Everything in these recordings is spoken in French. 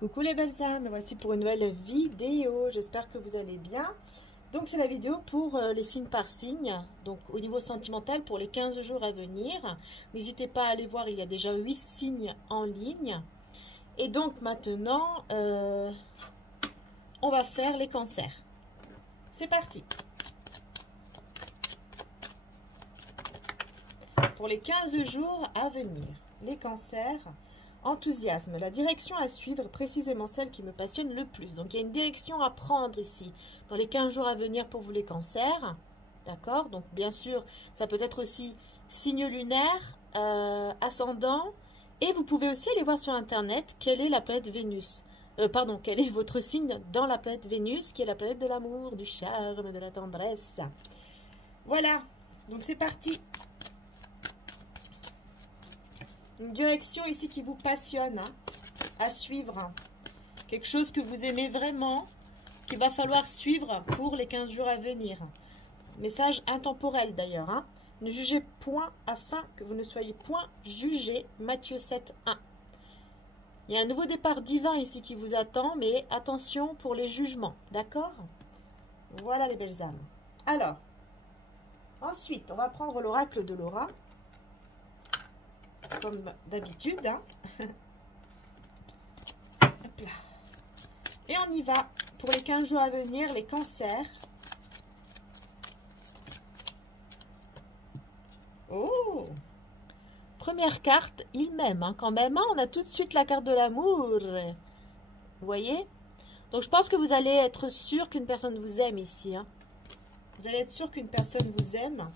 Coucou les belles âmes, voici pour une nouvelle vidéo, j'espère que vous allez bien. Donc c'est la vidéo pour les signes par signe, donc au niveau sentimental pour les 15 jours à venir. N'hésitez pas à aller voir, il y a déjà 8 signes en ligne. Et donc maintenant, on va faire les cancers. C'est parti. Pour les 15 jours à venir, les cancers... Enthousiasme, la direction à suivre est précisément celle qui me passionne le plus. Donc, il y a une direction à prendre ici, dans les 15 jours à venir pour vous les cancers. D'accord? Donc, bien sûr, ça peut être aussi signe lunaire, ascendant. Et vous pouvez aussi aller voir sur Internet quelle est la planète Vénus. Quel est votre signe dans la planète Vénus, qui est la planète de l'amour, du charme, de la tendresse. Voilà, donc c'est parti. Une direction ici qui vous passionne, hein, à suivre. Quelque chose que vous aimez vraiment, qu'il va falloir suivre pour les 15 jours à venir. Message intemporel d'ailleurs. Hein. Ne jugez point afin que vous ne soyez point jugés. Matthieu 7, 1. Il y a un nouveau départ divin ici qui vous attend, mais attention pour les jugements. D'accord? Voilà les belles âmes. Alors, ensuite, on va prendre l'oracle de Laura. Comme d'habitude. Hein. Hop là. Et on y va. Pour les 15 jours à venir, les cancers. Oh! Première carte, il m'aime. Hein, quand même, hein, on a tout de suite la carte de l'amour. Vous voyez? Donc, je pense que vous allez être sûr qu'une personne vous aime ici. Hein. Vous allez être sûr qu'une personne vous aime.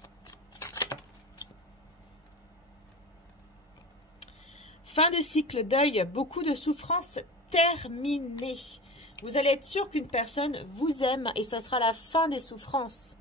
Fin de cycle deuil, beaucoup de souffrance terminée. Vous allez être sûr qu'une personne vous aime et ça sera la fin des souffrances.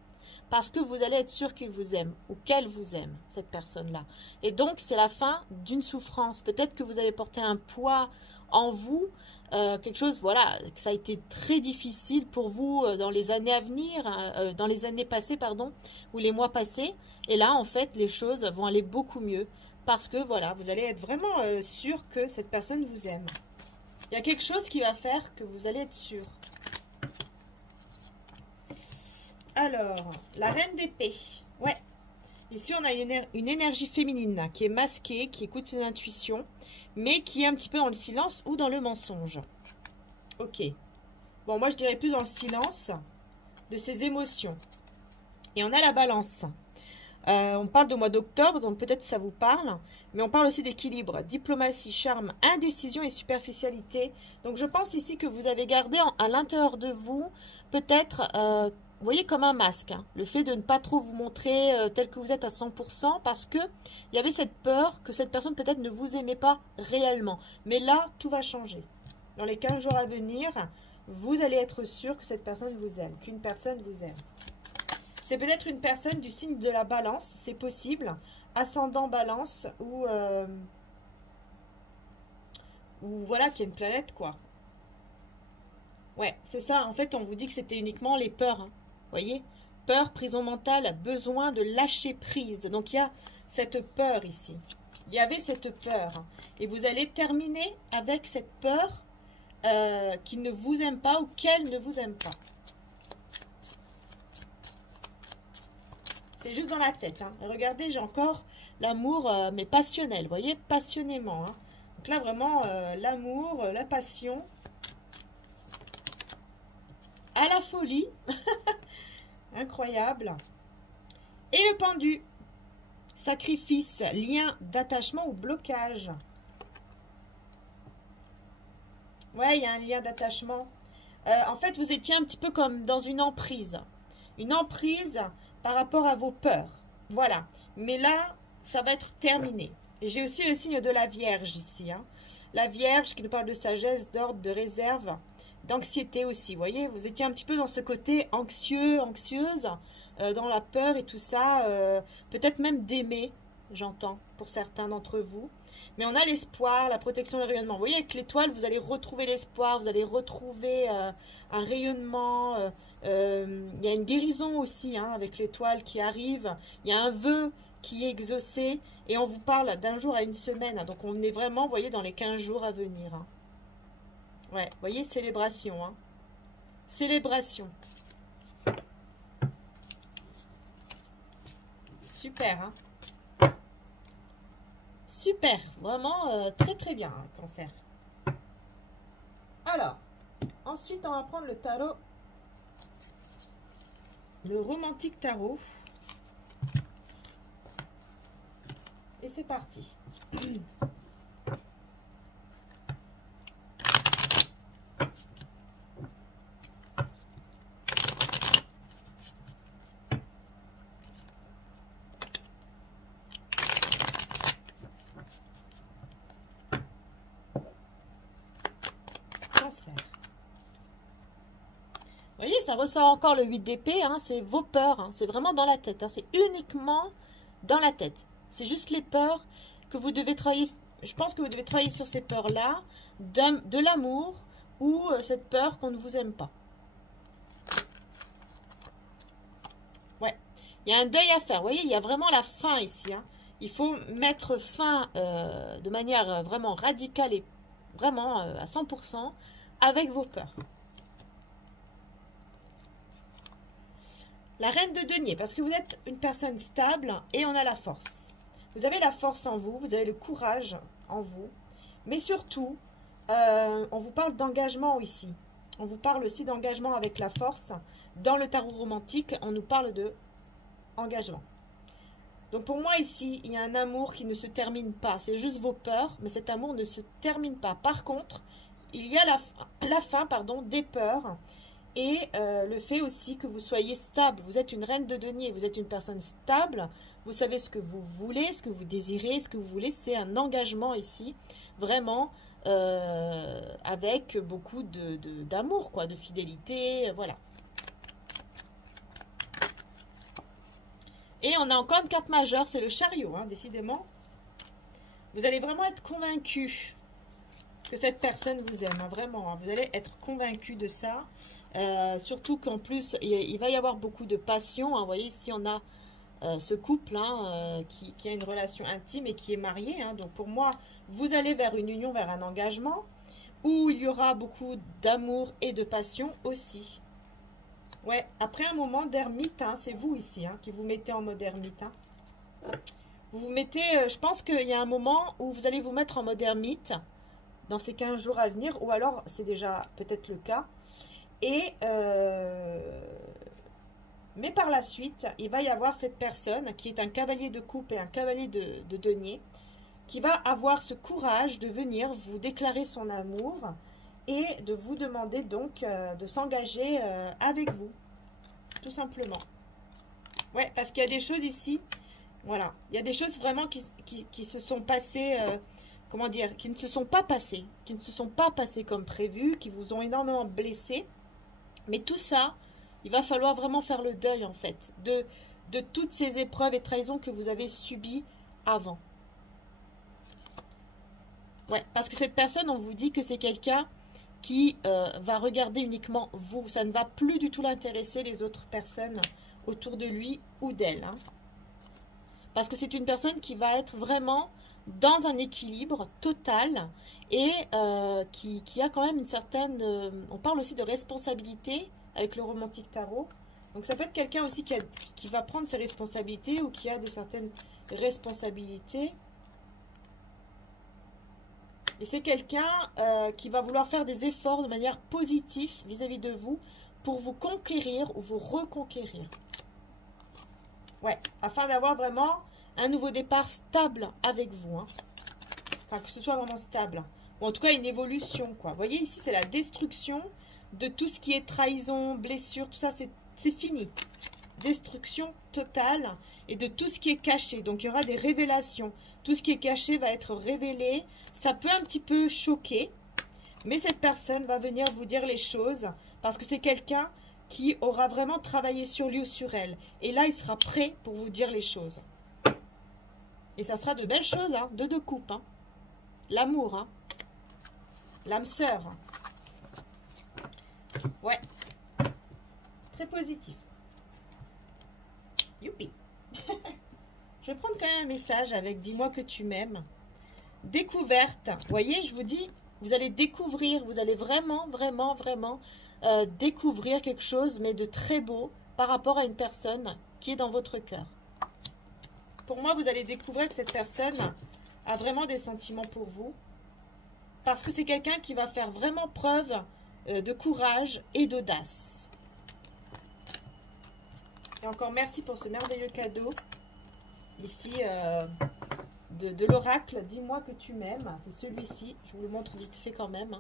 Parce que vous allez être sûr qu'il vous aime ou qu'elle vous aime, cette personne-là. Et donc, c'est la fin d'une souffrance. Peut-être que vous avez porté un poids en vous, quelque chose, voilà, que ça a été très difficile pour vous dans les années à venir, dans les années passées, pardon, ou les mois passés. Et là, en fait, les choses vont aller beaucoup mieux. Parce que, voilà, vous allez être vraiment sûr que cette personne vous aime. Il y a quelque chose qui va faire que vous allez être sûr. Alors, la reine d'épée. Ouais. Ici, on a une énergie féminine qui est masquée, qui écoute ses intuitions, mais qui est un petit peu dans le silence ou dans le mensonge. Ok. Bon, moi, je dirais plus dans le silence de ses émotions. Et on a la balance. On parle de mois d'octobre, donc peut-être que ça vous parle. Mais on parle aussi d'équilibre, diplomatie, charme, indécision et superficialité. Donc je pense ici que vous avez gardé à l'intérieur de vous, peut-être, vous voyez, comme un masque. Hein, le fait de ne pas trop vous montrer tel que vous êtes à 100%, parce qu'il y avait cette peur que cette personne peut-être ne vous aimait pas réellement. Mais là, tout va changer. Dans les 15 jours à venir, vous allez être sûr que cette personne vous aime, qu'une personne vous aime. C'est peut-être une personne du signe de la balance, c'est possible. Ascendant balance ou voilà, qui est une planète, quoi. Ouais, c'est ça. En fait, on vous dit que c'était uniquement les peurs. Hein. Vous voyez? Peur, prison mentale, besoin de lâcher prise. Donc, il y a cette peur ici. Il y avait cette peur. Et vous allez terminer avec cette peur qu'il ne vous aime pas ou qu'elle ne vous aime pas. C'est juste dans la tête. Hein. Et regardez, j'ai encore l'amour, mais passionnel. Vous voyez, passionnément. Hein. Donc là, vraiment, l'amour, la passion. À la folie. Incroyable. Et le pendu. Sacrifice, lien d'attachement ou blocage. Ouais, il y a un lien d'attachement. En fait, vous étiez un petit peu comme dans une emprise. Une emprise par rapport à vos peurs. Voilà. Mais là, ça va être terminé. Et j'ai aussi le signe de la Vierge ici. Hein. La Vierge qui nous parle de sagesse, d'ordre, de réserve, d'anxiété aussi. Vous voyez, vous étiez un petit peu dans ce côté anxieux, anxieuse, dans la peur et tout ça. Peut-être même d'aimer, j'entends, pour certains d'entre vous. Mais on a l'espoir, la protection, le rayonnement. Vous voyez, avec l'étoile, vous allez retrouver l'espoir, vous allez retrouver un rayonnement. Il y a une guérison aussi hein, avec l'étoile qui arrive. Il y a un vœu qui est exaucé. Et on vous parle d'un jour à une semaine. Donc, on est vraiment, vous voyez, dans les 15 jours à venir. Hein. Ouais, vous voyez, célébration. Hein. Célébration. Super, hein. Super, vraiment très très bien, hein, Cancer. Alors, ensuite on va prendre le tarot, le romantique tarot. Et c'est parti. Vous voyez, ça ressort encore le 8 d'épée, hein, c'est vos peurs, hein, c'est vraiment dans la tête, hein, c'est uniquement dans la tête. C'est juste les peurs que vous devez travailler, je pense que vous devez travailler sur ces peurs-là, de l'amour ou cette peur qu'on ne vous aime pas. Ouais, il y a un deuil à faire, vous voyez, il y a vraiment la fin ici. Hein. Il faut mettre fin de manière vraiment radicale et vraiment à 100% avec vos peurs. La reine de denier, parce que vous êtes une personne stable et on a la force. Vous avez la force en vous, vous avez le courage en vous. Mais surtout, on vous parle d'engagement ici. On vous parle aussi d'engagement avec la force. Dans le tarot romantique, on nous parle de engagement. Donc pour moi ici, il y a un amour qui ne se termine pas. C'est juste vos peurs, mais cet amour ne se termine pas. Par contre, il y a la fin des peurs. Et le fait aussi que vous soyez stable. Vous êtes une reine de denier, vous êtes une personne stable. Vous savez ce que vous voulez, ce que vous désirez, ce que vous voulez. C'est un engagement ici, vraiment, avec beaucoup d'amour, quoi, de fidélité, voilà. Et on a encore une carte majeure, c'est le chariot, hein, décidément. Vous allez vraiment être convaincu que cette personne vous aime, hein, vraiment. Hein, vous allez être convaincu de ça. Surtout qu'en plus, il va y avoir beaucoup de passion. Hein. Vous voyez, ici, on a ce couple hein, qui a une relation intime et qui est marié. Hein. Donc, pour moi, vous allez vers une union, vers un engagement où il y aura beaucoup d'amour et de passion aussi. Ouais, après un moment d'ermite, hein, c'est vous ici hein, qui vous mettez en mode ermite. Hein. Vous vous mettez, je pense qu'il y a un moment où vous allez vous mettre en mode ermite dans ces 15 jours à venir, ou alors c'est déjà peut-être le cas. Et mais par la suite, il va y avoir cette personne qui est un cavalier de coupe et un cavalier de denier, qui va avoir ce courage de venir vous déclarer son amour et de vous demander donc de s'engager avec vous, tout simplement. Ouais, parce qu'il y a des choses ici, voilà, il y a des choses vraiment qui se sont passées, comment dire, qui ne se sont pas passées, comme prévu, qui vous ont énormément blessé. Mais tout ça, il va falloir vraiment faire le deuil, en fait, de toutes ces épreuves et trahisons que vous avez subies avant. Ouais, parce que cette personne, on vous dit que c'est quelqu'un qui va regarder uniquement vous. Ça ne va plus du tout l'intéresser, les autres personnes autour de lui ou d'elle. Hein. Parce que c'est une personne qui va être vraiment dans un équilibre total et qui a quand même une certaine... on parle aussi de responsabilité avec le romantique tarot. Donc ça peut être quelqu'un aussi qui va prendre ses responsabilités ou qui a certaines responsabilités. Et c'est quelqu'un qui va vouloir faire des efforts de manière positive vis-à-vis de vous pour vous conquérir ou vous reconquérir. Ouais, afin d'avoir vraiment un nouveau départ stable avec vous. Hein. Enfin, que ce soit vraiment stable. Ou en tout cas, une évolution, quoi. Vous voyez, ici, c'est la destruction de tout ce qui est trahison, blessure, tout ça, c'est fini. Destruction totale et de tout ce qui est caché. Donc, il y aura des révélations. Tout ce qui est caché va être révélé. Ça peut un petit peu choquer, mais cette personne va venir vous dire les choses parce que c'est quelqu'un qui aura vraiment travaillé sur lui ou sur elle. Et là, il sera prêt pour vous dire les choses. Et ça sera de belles choses, hein, de deux coupes. Hein. L'amour, hein. L'âme sœur. Hein. Ouais. Très positif. Youpi. Je vais prendre quand même un message avec « Dis-moi que tu m'aimes ». Découverte. Vous voyez, je vous dis, Vous allez découvrir, vous allez vraiment, vraiment, vraiment découvrir quelque chose, mais de très beau par rapport à une personne qui est dans votre cœur. Pour moi, vous allez découvrir que cette personne a vraiment des sentiments pour vous. Parce que c'est quelqu'un qui va faire vraiment preuve de courage et d'audace. Et encore merci pour ce merveilleux cadeau. Ici, de l'oracle, dis-moi que tu m'aimes. C'est celui-ci. Je vous le montre vite fait quand même.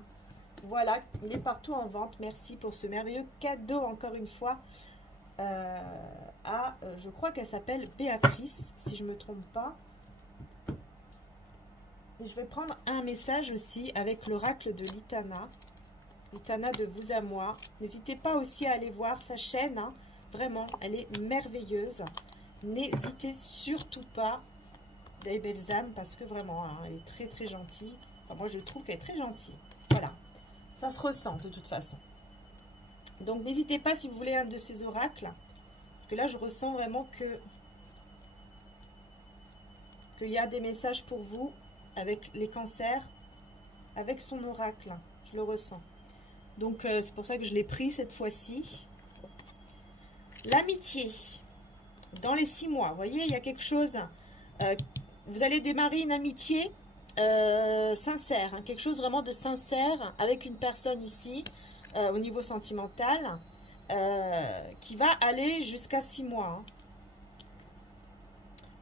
Voilà, il est partout en vente. Merci pour ce merveilleux cadeau, encore une fois. Je crois qu'elle s'appelle Béatrice, si je ne me trompe pas. Et je vais prendre un message aussi avec l'oracle de Litana. Litana de vous à moi. N'hésitez pas aussi à aller voir sa chaîne. Hein. Vraiment, elle est merveilleuse. N'hésitez surtout pas des belles âmes parce que vraiment, hein, elle est très très gentille. Enfin, moi, je trouve qu'elle est très gentille. Voilà, ça se ressent de toute façon. Donc, n'hésitez pas si vous voulez un de ces oracles. Parce que là, je ressens vraiment qu'il y a des messages pour vous avec les cancers, avec son oracle. Je le ressens. Donc, c'est pour ça que je l'ai pris cette fois-ci. L'amitié. Dans les 6 mois, vous voyez, il y a quelque chose. Vous allez démarrer une amitié sincère. Hein, quelque chose vraiment de sincère avec une personne ici, au niveau sentimental, qui va aller jusqu'à 6 mois. Hein.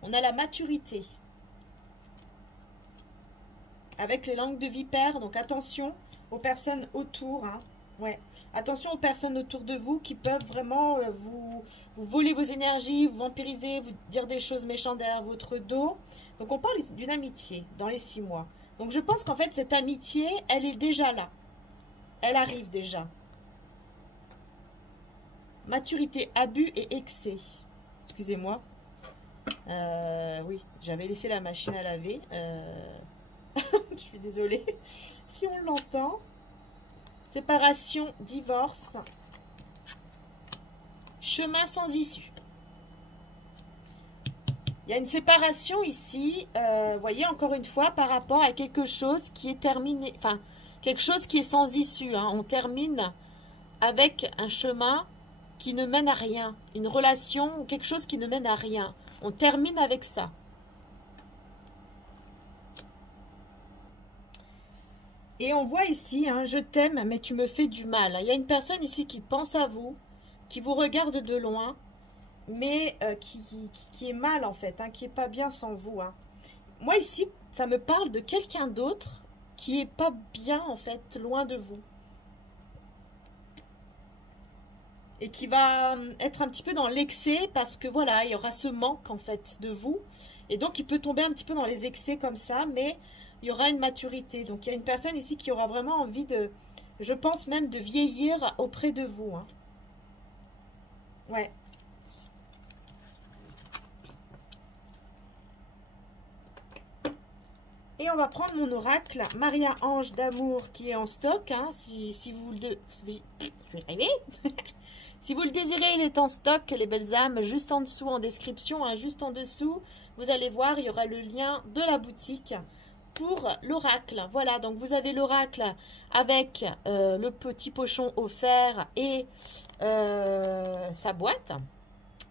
On a la maturité. Avec les langues de vipère, donc attention aux personnes autour. Hein. Ouais. Attention aux personnes autour de vous qui peuvent vraiment vous voler vos énergies, vous vampiriser, vous dire des choses méchantes derrière votre dos. Donc on parle d'une amitié dans les 6 mois. Donc je pense qu'en fait cette amitié, elle est déjà là. Elle arrive déjà. Maturité, abus et excès. Excusez-moi. Oui, j'avais laissé la machine à laver. Je suis désolée. Si on l'entend. Séparation, divorce. Chemin sans issue. Il y a une séparation ici, vous voyez, encore une fois, par rapport à quelque chose qui est terminé. Enfin, quelque chose qui est sans issue. Hein. On termine avec un chemin qui ne mène à rien. Une relation ou quelque chose qui ne mène à rien. On termine avec ça. Et on voit ici, hein, je t'aime, mais tu me fais du mal. Il y a une personne ici qui pense à vous, qui vous regarde de loin, mais qui est mal en fait, hein, qui est pas bien sans vous. Hein. Moi ici, ça me parle de quelqu'un d'autre qui est pas bien en fait, loin de vous. Et qui va être un petit peu dans l'excès parce que voilà, il y aura ce manque en fait de vous. Et donc il peut tomber un petit peu dans les excès comme ça, mais il y aura une maturité. Donc il y a une personne ici qui aura vraiment envie de, je pense même de vieillir auprès de vous. Hein. Ouais. Et on va prendre mon oracle Maria Ange d'amour qui est en stock. Hein, si vous le... Je vais arriver. Si vous le désirez, il est en stock, les belles âmes, juste en dessous, en description, hein, juste en dessous. Vous allez voir, il y aura le lien de la boutique pour l'oracle. Voilà, donc vous avez l'oracle avec le petit pochon offert et sa boîte.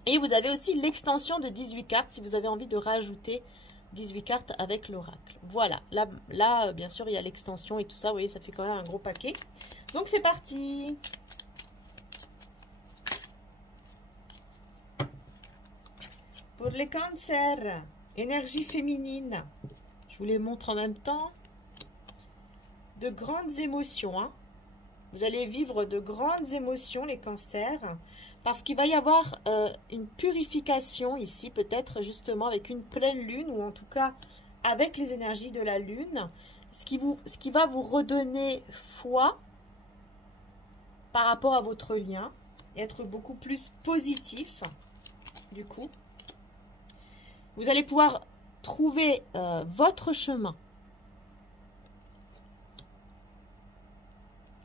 Et vous avez aussi l'extension de 18 cartes si vous avez envie de rajouter 18 cartes avec l'oracle. Voilà, là bien sûr, il y a l'extension et tout ça. Vous voyez, ça fait quand même un gros paquet. Donc, c'est parti. Pour les cancers, énergie féminine. Je vous les montre en même temps. De grandes émotions. Hein. Vous allez vivre de grandes émotions, les cancers. Parce qu'il va y avoir une purification ici, peut-être justement avec une pleine lune. Ou en tout cas avec les énergies de la lune. Ce qui va vous redonner foi par rapport à votre lien. Et être beaucoup plus positif, du coup. Vous allez pouvoir trouver votre chemin.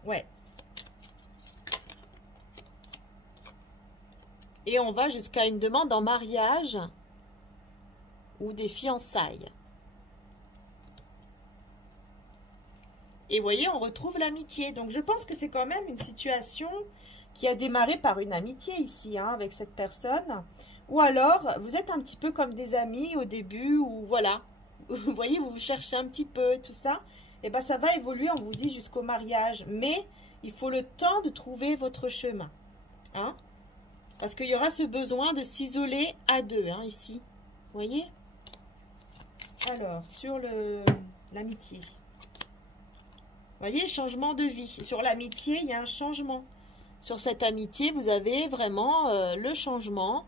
Ouais. Et on va jusqu'à une demande en mariage ou des fiançailles. Et vous voyez, on retrouve l'amitié. Donc je pense que c'est quand même une situation qui a démarré par une amitié ici, hein, avec cette personne. Ou alors, vous êtes un petit peu comme des amis au début, ou voilà. Vous voyez, vous vous cherchez un petit peu, tout ça. Et bien ça va évoluer, on vous dit, jusqu'au mariage. Mais il faut le temps de trouver votre chemin. Hein? Parce qu'il y aura ce besoin de s'isoler à deux, hein, ici. Vous voyez? Alors, sur l'amitié. Vous voyez, changement de vie. Sur l'amitié, il y a un changement. Sur cette amitié, vous avez vraiment le changement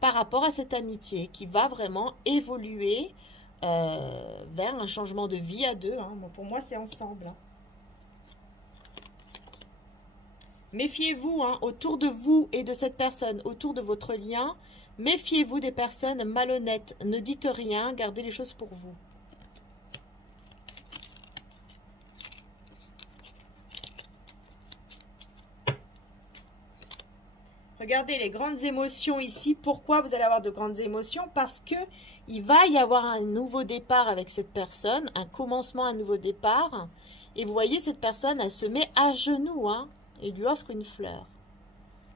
par rapport à cette amitié qui va vraiment évoluer vers un changement de vie à deux. Hein. Bon, pour moi, c'est ensemble. Hein. Méfiez-vous, hein, autour de vous et de cette personne, autour de votre lien. Méfiez-vous des personnes malhonnêtes. Ne dites rien, gardez les choses pour vous. Regardez les grandes émotions ici. Pourquoi vous allez avoir de grandes émotions? Parce que il va y avoir un nouveau départ avec cette personne, un commencement, un nouveau départ. Et vous voyez, cette personne, elle se met à genoux, hein, et lui offre une fleur.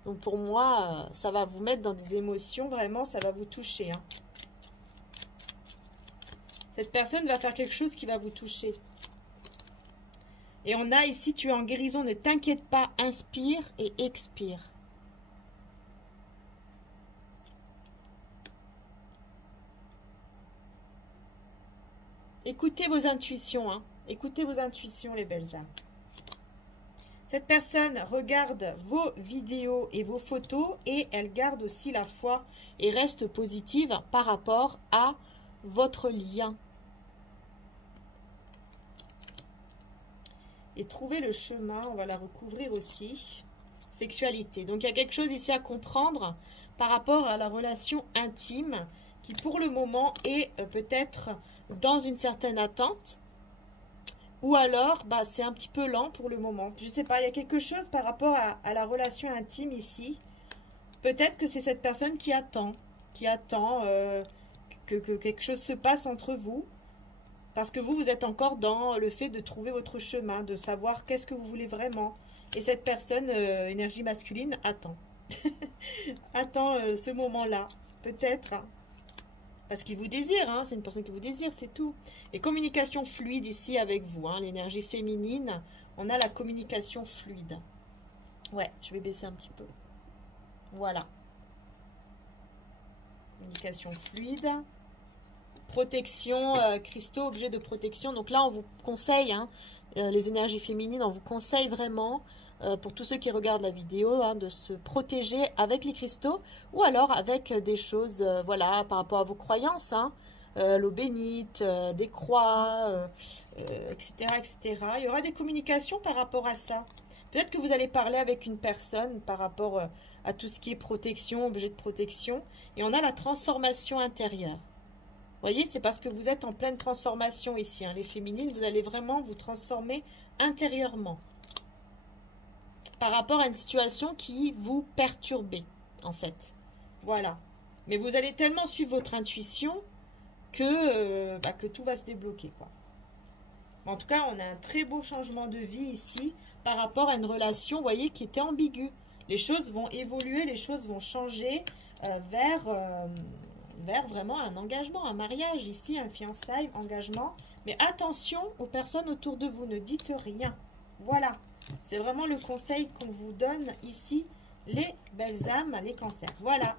Donc pour moi, ça va vous mettre dans des émotions, vraiment, ça va vous toucher. Hein. Cette personne va faire quelque chose qui va vous toucher. Et on a ici, tu es en guérison, ne t'inquiète pas, inspire et expire. Écoutez vos intuitions, hein. Écoutez vos intuitions, les belles âmes. Cette personne regarde vos vidéos et vos photos et elle garde aussi la foi et reste positive par rapport à votre lien. Et trouver le chemin, on va la recouvrir aussi. Sexualité. Donc il y a quelque chose ici à comprendre par rapport à la relation intime qui pour le moment est peut-être dans une certaine attente. Ou alors, bah, c'est un petit peu lent pour le moment. Je ne sais pas, il y a quelque chose par rapport à la relation intime ici. Peut-être que c'est cette personne qui attend que quelque chose se passe entre vous. Parce que vous êtes encore dans le fait de trouver votre chemin, de savoir qu'est-ce que vous voulez vraiment. Et cette personne, énergie masculine, attend. Attend ce moment-là, peut-être. Hein. Parce qu'il vous désire, hein, c'est une personne qui vous désire, c'est tout. Et communication fluide ici avec vous, hein, l'énergie féminine, on a la communication fluide. Ouais, je vais baisser un petit peu. Voilà. Communication fluide. Protection, cristaux, objets de protection. Donc là, on vous conseille, hein, les énergies féminines, on vous conseille vraiment, pour tous ceux qui regardent la vidéo, hein, de se protéger avec les cristaux ou alors avec des choses, voilà, par rapport à vos croyances, hein, l'eau bénite, des croix, etc., etc. Il y aura des communications par rapport à ça. Peut-être que vous allez parler avec une personne par rapport à tout ce qui est protection, objet de protection. Et on a la transformation intérieure. Vous voyez, c'est parce que vous êtes en pleine transformation ici. Hein, les féminines, vous allez vraiment vous transformer intérieurement. Par rapport à une situation qui vous perturbait, en fait. Voilà. Mais vous allez tellement suivre votre intuition que tout va se débloquer, quoi. En tout cas, on a un très beau changement de vie ici par rapport à une relation, vous voyez, qui était ambiguë. Les choses vont évoluer, les choses vont changer vers vraiment un engagement, un mariage ici, un fiançailles, engagement. Mais attention aux personnes autour de vous, ne dites rien. Voilà. C'est vraiment le conseil qu'on vous donne ici, les belles âmes, les cancers. Voilà.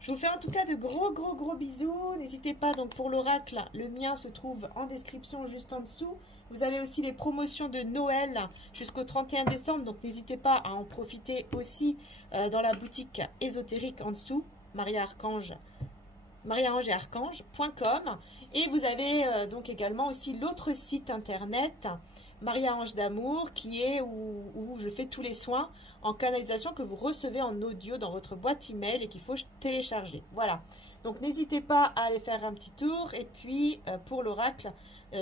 Je vous fais en tout cas de gros bisous. N'hésitez pas, donc pour l'oracle, le mien se trouve en description juste en dessous. Vous avez aussi les promotions de Noël jusqu'au 31 décembre. Donc n'hésitez pas à en profiter aussi dans la boutique ésotérique en dessous. Marie-Archange et archange.com. Et vous avez donc également aussi l'autre site internet Marie-Ange d'amour, qui est où je fais tous les soins en canalisation que vous recevez en audio dans votre boîte email et qu'il faut télécharger. Voilà. Donc n'hésitez pas à aller faire un petit tour. Et puis pour l'oracle,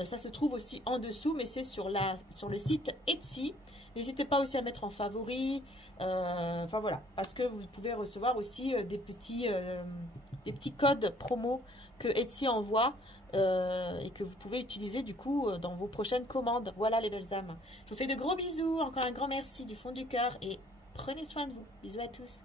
ça se trouve aussi en dessous, mais c'est sur le site Etsy. N'hésitez pas aussi à mettre en favori. Enfin voilà, parce que vous pouvez recevoir aussi des petits codes promo que Etsy envoie et que vous pouvez utiliser du coup dans vos prochaines commandes. Voilà les belles âmes. Je vous fais de gros bisous, encore un grand merci du fond du cœur et prenez soin de vous. Bisous à tous.